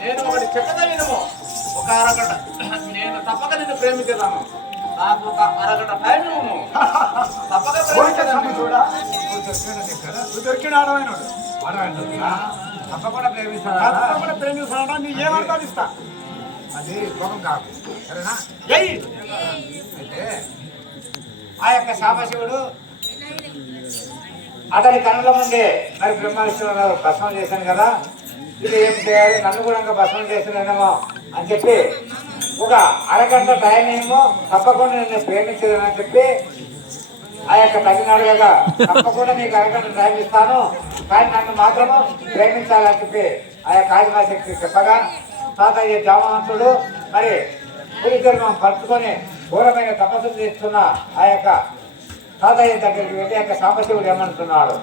నేను ఒకటి చెప్పదను, ఒక అరగంట నేను తప్పక నిన్ను ప్రేమించేదాను. నాకు ఒక అరగంట టైం ఇవ్వము, తప్పక ప్రేమించేదాను. తప్పకుండా ప్రేమిస్తాడా? నీ ఏమర్థాలు ఇస్తా, అది కోపం కాదు, సరేనా? అయితే ఆ యొక్క సాంబశివుడు అతని కనుల ముందే మరి బ్రహ్మ విష్ణువులను భస్మం చేశాను కదా, ఇది ఏం చేయాలి, నన్ను కూడా ఇంకా భస్మం చేసినేమో అని చెప్పి ఒక అరగంట టైం ఏమో తప్పకుండా నేను ప్రేమించదని చెప్పి ఆ యొక్క తల్లిని అడగగా, తప్పకుండా నీకు అరగంట టైం ఇస్తాను, కానీ నన్ను మాత్రము ప్రేమించాలని చెప్పి ఆ యొక్క ఆదివాశక్తి చెప్పగా, తాతయ్య జామవంతుడు మరి పురిధర్మం పరుచుకొని ఘోరమైన తపస్సు చేస్తున్న ఆ యొక్క తాతయ్య దగ్గరికి వెళ్ళి ఆ యొక్క సాంబశివుడు ఏమంటున్నాడు?